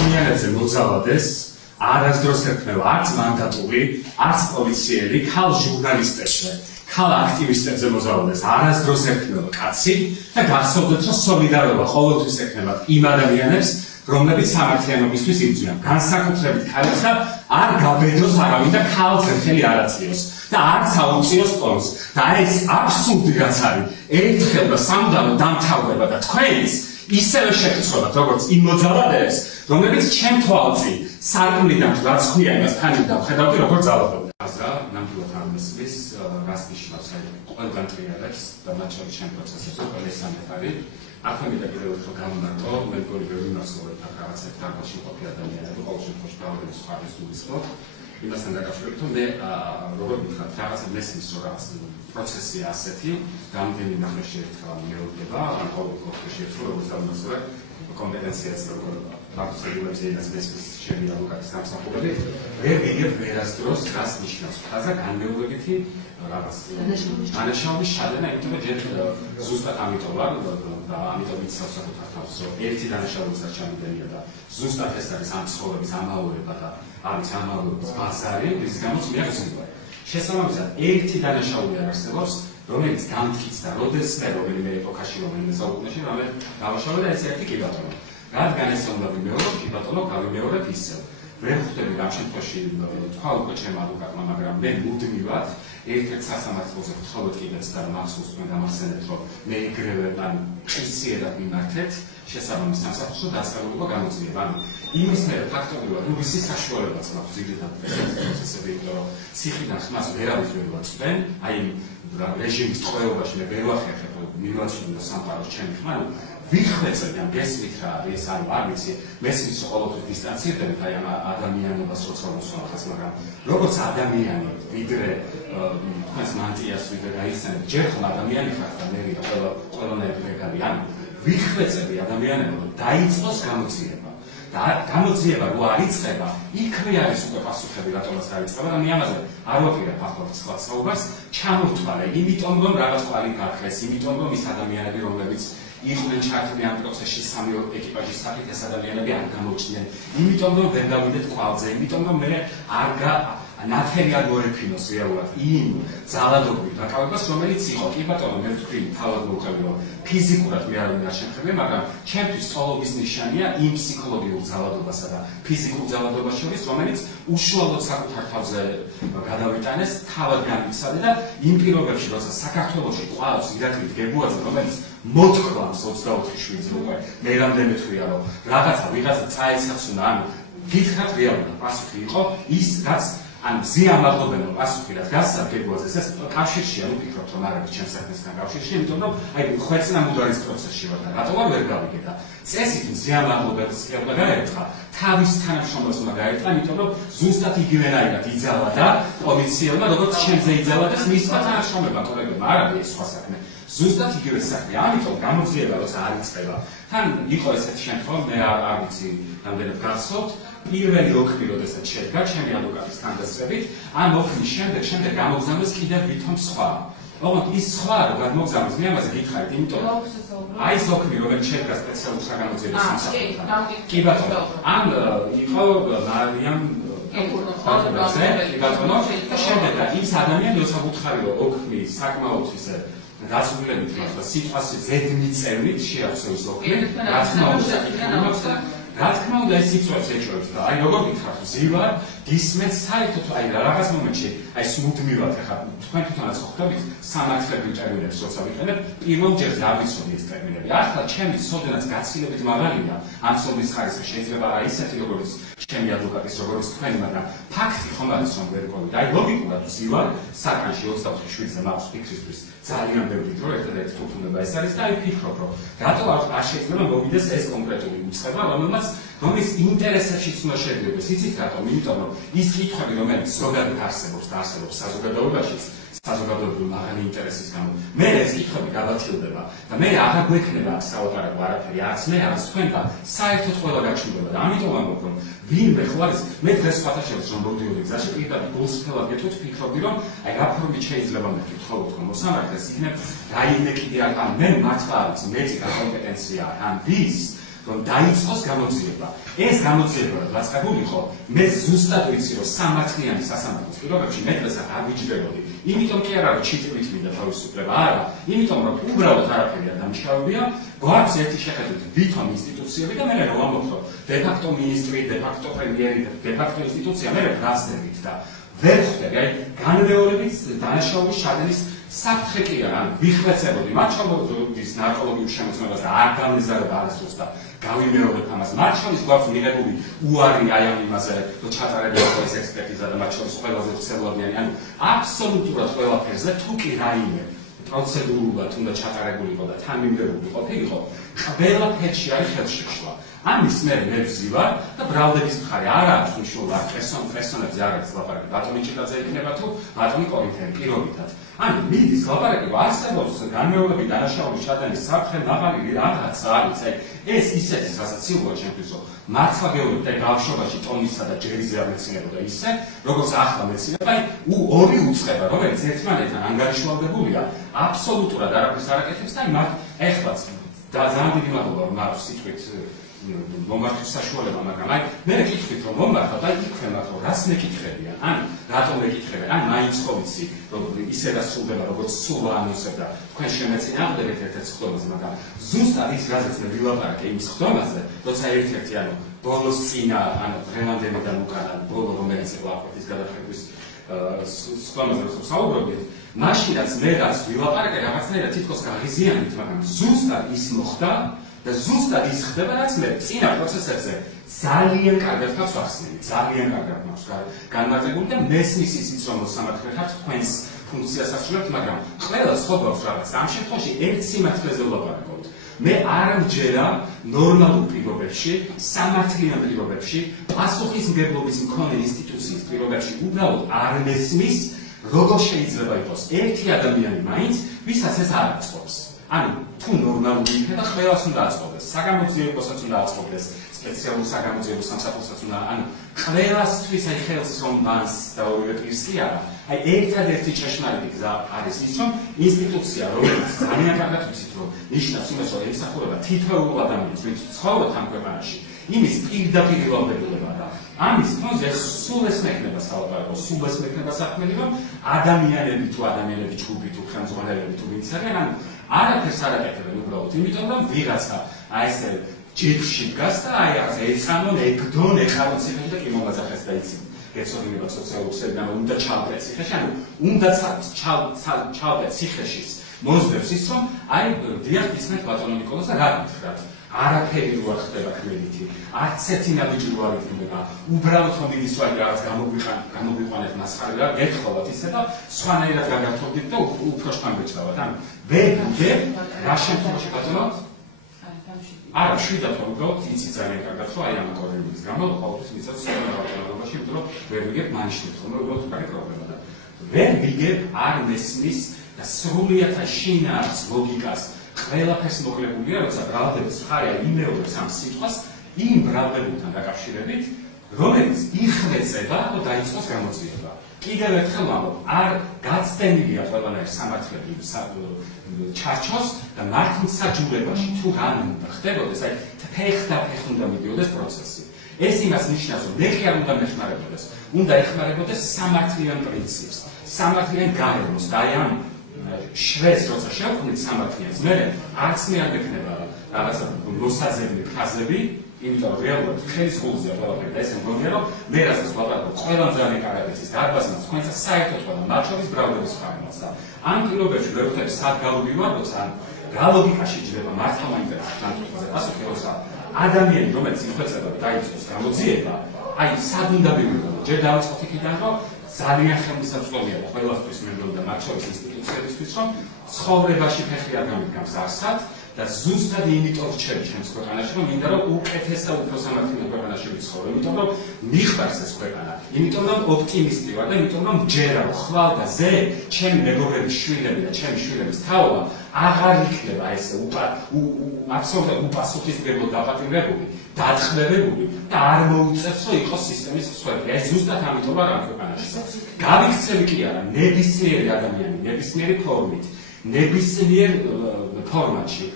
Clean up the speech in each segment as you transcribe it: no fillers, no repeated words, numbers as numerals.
ადამიანებზე მოძალადეს არასდროს ერქმევა არც მანდატური, არც პოლიციელი, ქალ ჟურნალისტებზე, ქალ აქტივისტებზე მოძალადეს არასდროს ერქმევა კაცი და გახსოვდეთ, რომ სოლიდარობა ყოველთვის ერქმევა იმ ადამიანებს, რომლებიც სამართლიანობისთვის იბრძვიან, განსაკუთრებით ქალებს და არ გაბედოს არავინ და ქალს ხელი არ აწიოს და არც აუწიოს ტონს. და ეს აბსურდი რაც არის, ერთხელ და სამუდამოდ დამთავრდება და თქვენიც ისევე შეგწყვეტთ, როგორც იმ მოძალადეებს, რომლებიც ჩემ თვალწინ სარკმლიდან თუ რაც ხვია იმას თანით დავხედავდი, როგორ ძალადობდნენ. აზრა ნამდვილად არ მესმის, რას ნიშნავს ყველგან ტრიალებს და მათ შორის ჩემ პროცესებზე ყველა სამეთ არის. აქვე კიდევ ერთხელ გამონაკო, მე მგონი ბევრი მასწავლებელი აქ რაღაცა თარგმანში ყოფილი ადამიანები, ყოველ შემთხვევაში გავიგე სხვა რესურსს. იმასთან დაკავშირებით, რომ მე როგორ ვთქვათ, რაღაცა მესმის რომ რაღაც პროცესია ასეთი, რამდენი ნახე შეერთხება მეორდება, ან ყოველ შეერთხება როგორც დამასწორე კომპეტენციას როგორ ფაქტორებს ეს მესმის შემიძლია უკაცრავ სამსახურები, ვერ ვიგებ ვერასდროს რას ნიშნავს ფაზა განმეორებითი რაღაც დანაშაულის შადენა, იმიტომ რომ ჯერ ზუსტად ამიტომ ვარ და ამიტომ ვიცავ საკუთარ თავს, რომ ერთი დანაშაულისაც ჩამიდენია და ზუსტად ეს არის ამ ცხოვრების ამაურება და არის ამაურების ბაზარი, რის გამოც მე აღწევდა. შესაბამისად, ერთი დანაშაული არ არსებობს, რომელიც გამტკიცდა როდეს და რომელიმე ეპოქაში, რომელიმე საუკუნეში, რომელიც დავაშავე და ეს ერთი კი ბატონო. რადგან ეს უნდა ვიმეორებ, კი ბატონო, გავიმეორებ ისევ. ვერ ხვდები ამ შემთხვევაში თქვა უკვე ჩემ ადვოკატმა, მაგრამ მე მუდმივად ერთ-ერთ სასამართლოზე ვთხოვეთ კიდეც და მახსოვს თქვენ გამახსენებთ, რომ მე იგრევე ან პრინციპად მიმართეთ შესაბამის სამსახურში დაწყებულობა გამოძიება. ანუ იმის მერე ფაქტობრივად რუბისი საშუალებაც მაქვს ძირითადად პროცესები, იმიტომ რომ ციხიდან ხმას ვერავის ვერ ვაწვდენ, აი რეჟიმის ტყვეობაში მე ვერ ვახერხებ მილოცული და სამყაროს ჩემი ხმა, ვიხვეწები ამ გესმით რა არის, ანუ არ ვიცი, მესმის ყოველთვის დისტანცირდებით აი ამ ადამიანობას როცა მოსვახას, მაგრამ როგორც ადამიანი ვიდრე თქვენს მანტიას ვიდრე გაიხსენებ, ჯერ ხომ ადამიანი ხარ და მე ყველანაირი ეგარი, ანუ ვიხვეწები ადამიანებო, რომ დაიწყოს გამოძიება. და გამოძიება რო არ იწყება, იქვე არის უკვე პასუხები, რატომაც არ იწყება და მე ამაზე არ ვაპირებ ახლა სხვა საუბარს, ჩამოვთვალე, იმიტომ რომ რაღაც კვალი გაქრეს, იმიტომ რომ ის ადამიანები, რომლებიც იყვნენ ჩართული ამ პროცესში სამი ეკიპაჟის სახით, ეს ადამიანები არ გამოჩნდნენ, იმიტომ რომ ვერ დავიდეთ კვალზე, იმიტომ რომ მე არ ნათელი არ მოეფინოს რეალურად იმ ძალადობრივ დაკავებას, რომელიც იყო. კი ბატონო, მე ვთქვი, თავად მოვყევი, რომ ფიზიკურად მე არ უნდა შემხები, მაგრამ ჩემთვის სწავლობის ნიშანია იმ ფსიქოლოგიურ ძალადობასა და ფიზიკურ ძალადობას შორის, რომელიც უშუალოდ საკუთარ თავზე გადავიტანეს, თავად გამიცადე და იმ პირობებში, როცა საქართველოში ყავს ირაკლი გებუაძე, რომელიც მოთქვამს 24 შვიდზე უკვე მე რამდენი თვია, რომ ვიღაცა წაეცაცუნა, ანუ გითხრათ რეალურად პასუხი იყო ის, რაც ან ზიამაღლობენო პასუხი რაც გასაგებუაზეს ეს კავშირშია, ნუ ვფიქრობ, რომ არ არის ჩემს საქმესთან კავშირში, იმიტომ რომ აი ხვეწნა მუდარის პროცესში ვარ და რატომ ვერ გავიგე და წესით ზიამაღლობენს ხება გაერთხა, თავის თანამშრომელს უნდა გაერთხა, იმიტომ რომ ზუსტად იგივენაირად იძალა და პოლიციელმა როგორც ჩემზე იძალა და მისმა თანამშრომლებმა კოლეგებმა არ არის სხვა საქმე. ზუსტად იგივე საქმე, ამიტომ გამოძიება როცა არ იწყება. თან იყო ესეთი შემთხვევა, მე არ ვიცი რამდენად გახსოვთ, პირველი ოქრი როდესაც შედგა ჩემი ადვოკატის თანდასწრებით, ამ ოქრის შემდეგ გამოგზავნეს კიდევ ვითომ სხვა. ოღონდ ის სხვა რომ გამოგზავნეს, მე ამაზე გითხარით, იმიტომ რომ აი ეს ოქრი რომელიც შედგა სპეციალურ საგამოძიებელ სამსახურთან. კი ბატონო, ამ იყო მარიამ ბატონო, შემდეგ ის ადამიანი როცა გითხარი რომ ოქრი საკმაოდ ისე გასულებით და სიტყვას ზედმიწევნით შეავსოს ოქრი, რა თქმა უნდა ეს სიტყვებს ეჭვებს და აი როგორ გითხრათ ზივარ გისმენთ საერთოდ აი რაღაც მომენტში აი სმუდმივად ხა თქვენ თვითონაც ხვდებით სამართლებრივ ტერმინებს როცა ვიყენებ პირველ ჯერზე არ ვიცოდი ეს ტერმინები ახლა ჩემი სოდენაც გაცილებით მაღალია ამ სოლის ხარისხი შეიძლება რა ისეთი როგორც ჩემი ადვოკატის როგორც თქვენი მაგრამ ფაქტი ხომ არის რომ ვერ გქონდა აი ლოგიკურად ზივარ საკანში 24 შვიდზე მაქვს ფიქრისთვის ძალიან ბევრი დრო ერთადერთი თუნება ეს არის და აი ვფიქრობ რომ რატო არ შეიძლება მოვიდეს ეს კონკრეტული უწყება რომლის ინტერესებშიც უნდა შედიოდეს იცით რატომ იმიტომ რომ ის კითხვები რომელიც ზოგადად არსებობს და არსებობს საზოგადოებაშიც საზოგადოებრივი მაღალი ინტერესის გამო მე ეს კითხვები გაბათილდება და მე აღარ გვექნება საოთარაკო არაფერი არც მე არც თქვენ და საერთოდ ყველა გაჩნდება და ამიტომ ამბობ რომ ვინმე ხო არის მე დღეს ფათაშევს რომ მოდიოდი გზაში პირდაპირ გულსხმელად გეტყვით ფიქრობდი რომ აი გაფორმით შეიძლება მე ვკითხულობ რომ მოსამართლეს იქნებ რაიმე კიდე არ მე მართლა არის მეტი კომპეტენცია ან ვის რომ დაიწყოს გამოძიება. ეს გამოძიება დაწყებულიყო, მე ზუსტად ვიცი, რომ სამართლიანი სასამართლოს პირობებში მე დღეს არ ვიჯდებოდი. იმიტომ კი არა, რომ ჩიტვით მინდა თავისუფლება, არა, იმიტომ რომ უბრალოდ არაფერი არ დამშავებია, გვაქვს ერთი შეხედვით ვითომ ინსტიტუციები და მე რომ ვამბობ, რომ დე-ფაქტო მინისტრი, დე-ფაქტო პრემიერი, დე-ფაქტო ინსტიტუცია მე ბრასდებით და ვერ ხვდები, აი განმეორებით დანაშაულის ჩადენის საფრთხე კი არა, ვიხვეწებოდი მათ შორის ნარკოლოგიურ შემოწმებას და არ გამეზარება არასდროს და გავიმეორებ ამას. მათ შორის გვაქვს მიღებული უარი აი ამ იმაზე, რომ ჩატარებულა ეს ექსპერტიზა და მათ შორის ყველაზე ვრცელადიანი, ანუ აბსოლუტურად ყველაფერზე თუ კი რაიმე პროცედურულად უნდა ჩატარებულიყო და თანმიმდევრული ყოფილიყო, ყველაფერში არის ხელშეშლა. ამის მერე მე ვზივარ და ბრალდების მხარე არ აქვს მნიშვნელობა პრესონებზე არ არის ლაპარაკი ბატონი ჭიდაძე იქნება თუ ბატონი კორინთელი პირობითად. ანუ მიდის ლაპარაკი არსებობს განმეორებით დანაშაულის ჩადენის საფრთხე მაღალი რაღაცა არის. აი ეს ისეთი რასაც სიულა ჩემთვის მართლა გეუბნებით და ბავშვობაში ტონისა და ჯერიზე არ მეცინებოდა ისე როგორც ახლა მეცინებ. აი ორი უწყება რომელიც ერთმანეთთან ანგარიშვალდებულია აბსოლუტურად არაფერს არ აკეთებს და აი მათ ეხლაც და ძალიან დიდი მადლობა რომ აქვს სიტყვით მომართვის საშუალება, მაგრამ აი მე ვკითხით რომ მომართავ და იქვე მართო რას მეკითხებიან, ან რატომ მეკითხებიან, ან მაინც ხო ვიცი რომ ისე დასრულდება როგორც სულა ანონსებ და თქვენ შემეწინააღმდეგეთ ერთ-ერთ ხდომაზე, მაგრამ ზუსტად ის რაზეც მე ვილაპარაკე იმის ხდომაზე, როცა ერთ-ერთი ანუ ბოლოს წინა ანუ დღევანდელიდან უკანა ბოლო რომელიც ვლაპარაკის გადახდების ხდომაზე რომ საუბრობთ, მაშინაც მე რაც ვილაპარაკე რაღაცნაირად თითქოს გაღიზიანით, მაგრამ ზუსტად ის მოხდა და ზუსტად ის ხდება, რაც მე წინა პროცესებზე ძალიან კარგად ხავს ახსნილი, ძალიან კარგად მაქვს განმარტებული და მესმის ისიც რომ სამართლე ხართ თქვენს ფუნქციას ასრულებთ, მაგრამ ყველას ხო გვაქვს რაღაც. ამ შემთხვევაში ერთ სიმართლეზე ვლაპარაკობთ. მე არ მჯერა ნორმალურ პირობებში, სამართლიან პირობებში, პასუხისმგებლობის მქონე ინსტიტუციის პირობებში უბრალოდ არ მესმის, როგორ შეიძლება იყოს ერთი ადამიანი მაინც, ვისაც ეს არ აწყობს. ანუ თუ ნორმალური იქნება, ყველას უნდა აწყობდეს. საგამოძიებოსაც უნდა აწყობდეს, სპეციალურ საგამოძიებო სამსახურსაც უნდა, ანუ ყველასთვის აი ხელს რომ ბანს და ორივე პირს კი არა. აი ერთადერთი ჭეშმარიტი გზა არის ის, რომ ინსტიტუცია, რომელიც ძალიან კარგად ვიცით, რომ ნიშნავს იმას, რომ ემსახურება თითოეულ ადამიანს, ვინც ცხოვრობს ამ ქვეყანაში, იმის პირდაპირ ვალდებულება და ამის ფონზე სულ ეს მექნება სალაპარაკო, სულ ეს მექნება საქმელი, რომ ადამიანები თუ ადამიანები ჯგუფი თუ ხელმძღვანელები თუ ვინც არიან, ანუ არაფერს არ აკეთებენ უბრალოდ, იმიტომ რომ ვიღაცა აი ესე ჯეფში დგას და აი რაღაც ეცანონ, ეგდონ, ეხარონ ციხეში და კი მომაძახეს და იცი. გეცოდინება სოციალურ სერგან უნდა ჩავდეთ ციხეში, ანუ უნდა ჩავდეთ ციხეში. მოსდევს ის, რომ აი დიახ ისმეთ ბატონო ნიკოლოზ და რა გითხრათ? არაფერი რო არ ხდება კრედიტი, არც ერთი ნაბიჯი რო არ იქნება, უბრალოდ რომ ის ვარ რაღაც გამოგვიყვანეთ მასხარეა, გეთხოვათ ისე და სხვანაირად გაგართობდით და უფრო შთან გეჭრავათ. ანუ ვერ რა შემთხვევაში ბატონო? არა, შვიდათ რომ უბრალოდ იცი ძალიან კარგად, რომ აი ამ კორინთის გამო ყოველთვის მიცავს სიტუაციაში, იმიტომ რომ ვერ ვიგებ მანიშნით, რომ უბრალოდ კარი პრობლემა და ვერ ვიგებ არ მესმის და სრულიად შინაარს ლოგიკას ყველაფერს მოკლებულია, როცა ბრალდების მხარე იმეორებს ამ სიტყვას იმ ბრალდებთან დაკავშირებით, რომელიც იხვეწება და დაიწყოს გამოძიება. კიდევ ერთხელ ვამბობ, არ გაცდენილია ყველანაირი სამართლები ჩარჩოს და მართლმსაჯულებაში თუ რამ ხდებოდეს, აი ფეხ უნდა მიდიოდეს პროცესი. ეს იმას ნიშნავს, რომ მე კი არ უნდა მეხმარებოდეს, უნდა ეხმარებოდეს სამართლიან პრინციპს, სამართლიან გარემოს და აი ამ შვედს როცა შევქმნით სამართლიანს, მე არც მე არ მექნება რაღაცა მოსაზრებელი ფრაზები, იმიტომ რომ რეალურად ხელის გულზეა ყველაფერი და ესე მგონია, რომ მე რასაც ვაპარაკობ, ყველამ ძალიან კარგად იცის დარბაზნაც, თქვენსაც საერთოდ ყველა, მათ შორის ბრალდების მხარეც და ამ პირობებში ვერ ვხვდები სად გალობივარ, როცა რა ლოგიკაში ჭირდება მართლა მაინტერესებს ამ თემაზე პასუხი, როცა ადამიანი, რომელიც იხვეწება და დაიწყოს გამოძიება, აი სად უნდა მივიდო? ჯერ დავიწყოთ იქიდან, რომ ძალიან ხელმისაწვდომია ყველასთვის მე მგონია, მათ შორის ინსტიტუციებისთვის, რომ ცხოვრებაში ფეხი არ გამიგავს არსად და ზუსტად იმიტომ რჩები ჩემს ქვეყანაში, რომ მინდა რომ უკეთეს და უფრო სამართლიან ქვეყანაში ვიცხოვრო, იმიტომ რომ მიყვარს ეს ქვეყანა, იმიტომ რომ ოპტიმისტი ვარ და იმიტომ რომ ჯერა ხვალ და ზე ჩემი მეგობრების შვილები და ჩემი შვილების თაობა აღარ იქნება ესე აბსოლუტურად უპასუხისმგებლო დაპატიმრებული, დათმევებული და არ მოუწევს რომ იყოს სისტემის მსხვერპლი. ეს ზუსტად ამიტომ არ ამ ქვეყანაში. გავიქცევი კი არა, ნებისმიერი ადამიანი, ნებისმიერი ფორმით, ნებისმიერ ფორმატში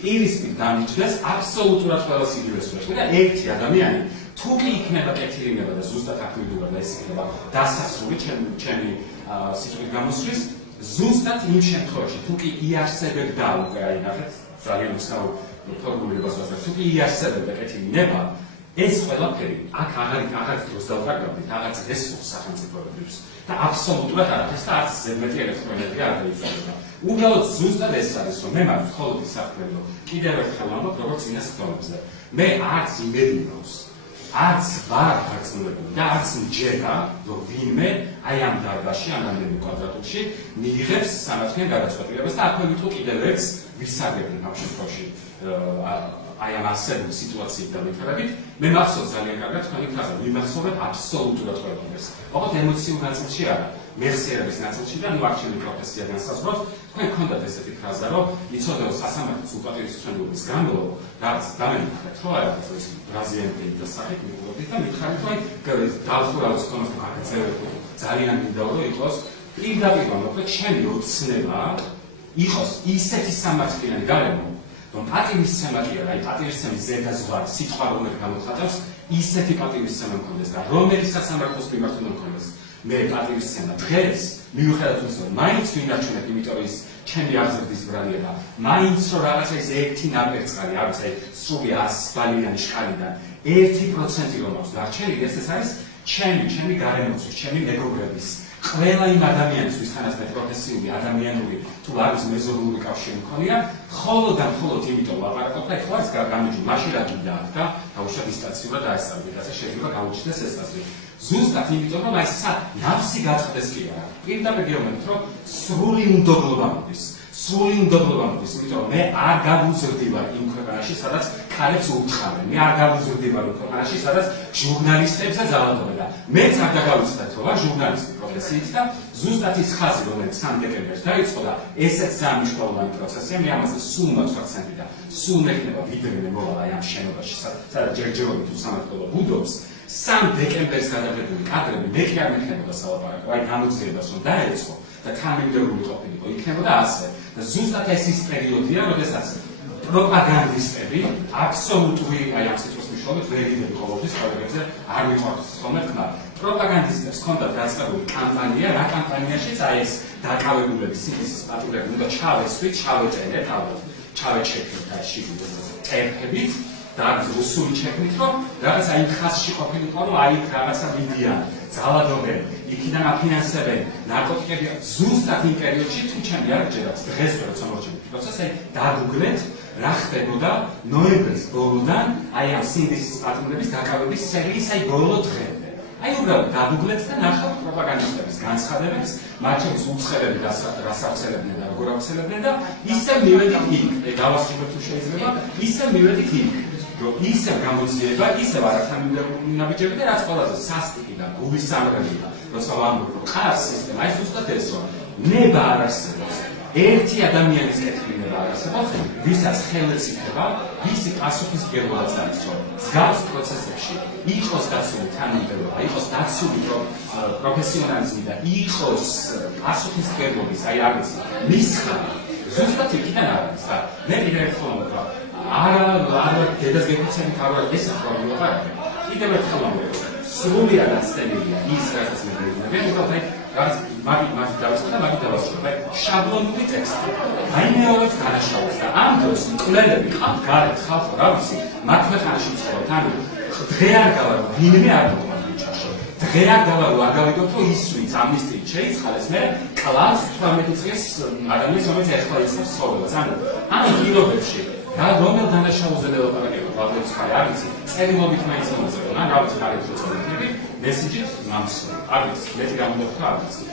პირისპირ დამიჯდეს აბსოლუტურად ყველა სიგივეს ვეთქვი და ერთი ადამიანი თუ კი იქნება კეთილინება და ზუსტად აქტიურობა და ეს იქნება დასასრული ჩემი სიტყვით გამოსვლის ზუსტად იმ შემთხვევაში თუ კი იარსებებდა უკვე აი ნახეთ ძალიან უცნაურ ფორმულირებას ვასწავლებ თუ კი იარსებებდა კეთილინება ეს ყველაფერი აქ აღარ დროს დავკარგავდით რაღაც რესურს სახელმწიფოებს და აბსოლუტურად არაფერს და არც ზედმეტი ელექტროენერგია არ დაიწარება. უბრალოდ ზუსტად ეს არის რომ მე მაქვს მხოლოდ ის საქმე რომ კიდევ ერთხელ ვამბობ როგორც წინას ხდომებზე მე არც იმედი მაქვს არც ვარ გაწმულებული და არც მჯერა რომ ვინმე აი ამ დარბაზში ამ რამდენი კვადრატურში მიიღებს სამართლიან გადაწყვეტილებას და აქვე ვიტყვი კიდევ ერთს ვისაგებდი ამ შემთხვევაში აი ამ არსებული სიტუაციით დამიფარებით მე მახსოვს ძალიან კარგად თქვენი ფრაზა ვიმახსოვრებ აბსოლუტურად ყველაფერს ოღონდ ემოციურ ნაწილში არა მეხსიერების ნაწილში და მარჩილი პროფესია განსაზღვრავს თქვენ გქონდათ ესეთი ფრაზა რომ იცოდე სასამართლოს უპატრიოტიზმის გამო რაც დამემარხეთ რომ აი ეს ბრაზილიური და სახით მიგულობდით და მითხარით რომ დავხურავთ თქონოს მაგაცერები ძალიან მინდა რომ იყოს პირდაპირ მოკლედ ჩემი ოცნება იყოს ისეთი სამართლიანი გარემო რომ პატივისცემა კი არა, აი პატივისცემის ზედაზღვარი სიტყვა რომელიც გამოხატავს, ისეთი პატივისცემა მქონდეს და რომელიც სასამართლოს მიმართ უნდა მქონდეს. მე პატივისცემა დღეს მიუხედავად იმისა, რომ მაინც ვინარჩუნებ, იმიტომ რომ ის ჩემი აღზრდის ბრალია, მაინც რომ რაღაცა ის ერთი ნაპერწკალი, არის აი სრული 100 ბალიანი შხალიდან 1% რომ აქვს დარჩენილი, ეს არის ჩემი გარემოცვის, ჩემი მეგობრების ყველა იმ ადამიანის ვისთანაც მე პროფესიული ადამიანური თუ არის მეზობლური კავშირი მქონია, მხოლოდ და მხოლოდ იმიტომ ლაპარაკობ და ეხლა ის გამიჯი მაშინ რა გინდა და დაუშვათ დისტანციურად დაესწავლეთ, ასე შეიძლება გამოჩნდეს ეს აზრი. ზუსტად იმიტომ რომ აი ნაფსი გაწყდეს კი არა. პირდაპირ გეუბნებით რომ სრული უნდობლობა მოდის. სრული უნდობლობა მოდის, იმიტომ რომ მე არ გავუზრდივარ იმ ქვეყანაში, სადაც ქალებს უთხარენ. მე არ გავუზრდივარ იმ ქვეყანაში, სადაც ჟურნალისტებს ძალადობენ და მეც არ დაგავიწყდეთ რომ ვარ ჟურნალისტი პროფესიით და ზუსტად ის ხაზი რომელიც 3 დეკემბერს დაიწყო და ესეც ძალიან მნიშვნელოვანი პროცესია, მე ამაზე სულ მოცვაცენდი და სულ მექნება ვიდრე მოვალ აი ამ შენობაში, სადაც ჯერჯერობით უსამართლობა ბუდობს. 3 დეკემბერს გადაღებული კადრები მე კი არ მექნებოდა სალაპარაკო, აი გამოძიებას რომ დაეწყო და თანმიმდევრული ყოფილიყო, იქნებოდა ასე. და ზუსტად ეს ის პერიოდია, როდესაც პროპაგანდისტები აბსოლუტური აი ამ სიტყვის მნიშვნელობით ვერიდები ყოველთვის ხალხებზე არ მიყვარს ხოლმე თქმა. პროპაგანდისტებს ჰქონდათ დაწყებული კამპანია, რა კამპანიაშიც აი ეს დაკავებულების სინთეზის პატრონები უნდა ჩავესვით, ჩავეწერეთ ალბათ, ჩავეჩექნით და შეგიძლიათ წერფებით და რუსული ჩექნით, რომ რაღაც აი ხაზში ყოფილიყო, რომ აი რაღაცა მიდიან, ძალადობენ, იქიდან აფინანსებენ, ნარკოტიკები ზუსტად იმ პერიოდში თუ ჩემი არ ჯერაც დღეს როცა მორჩენილი პროცესი აი დაგუგლეთ რა ხდებოდა ნოემბრის ბოლოდან აი ამ სინდისის პატრონების დაკავების სერიის აი ბოლო დღემდე. აი უბრალოდ დაგუგლეთ და ნახავთ პროპაგანდისტების განცხადებებს, მათ შორის უცხოელები რას ახსენებდნენ და როგორ ახსენებდნენ და ისევ მივედით იქ, დავასრულებ თუ შეიძლება, ისევ მივედით იქ. რომ ისევ გამოძიება, ისევ არათანმიმდევრული ნაბიჯები და რაც ყველაზე სასტიკი და გულის სამრევლია, როცა ვამბობ, რომ ყავს სისტემა, ის ზუსტად ეს რომ ნება არ არსებობს. ერთი ადამიანის კეთილება არ არსებობს, ვისაც ხელს იკრება, ვისი პასუხისმგებლობაც არის, რომ მსგავს პროცესებში იყოს დაცული თანმიმდევრობა, იყოს დაცული პროფესიონალიზმი და იყოს პასუხისმგებლობის, აი არის მისხარი. ზუსტად იქიდან არის და მე კიდევ ერთხელ ვამბობ, არა დედას გეკუთვნით არ ვარ ეს პრობლემა არა. კიდევ ერთხელ ვამბობ, სრულიად აცდენილია ის რასაც მე ვიგებ, უბრალოდ რაც მაგით დავიწყე და მაგით დავასრულე. შაბლონური ტექსტი. აი მეორედ განაშაულს და ამ დროს მკვლელები ყავთ გარეთ ხალხო რა ვიცი, მათ ქვეყანაში ცხოვრობთ, ანუ დღე არ გავა რომ ვინმე არ მოყვანილი ჩაშო. დღე არ გავა რომ არ გავიგოთ რომ ის ვინც ამნისტიით შეიწყალეს, მე კლავს 18 წლის ადამიანს რომელიც ახლა იწყებს ცხოვრებას. ანუ ამ პირობებში რა რომელ დანაშაულზე ელაპარაკებთ, ვაბლებს ხარ არ ვიცი, წერილობით მაინც მოწერო, ან რაღაც გარეთ მოწერო. მესიჯით მამს არ ვიცი, მეტი გამოდოხდა არ ვიცი.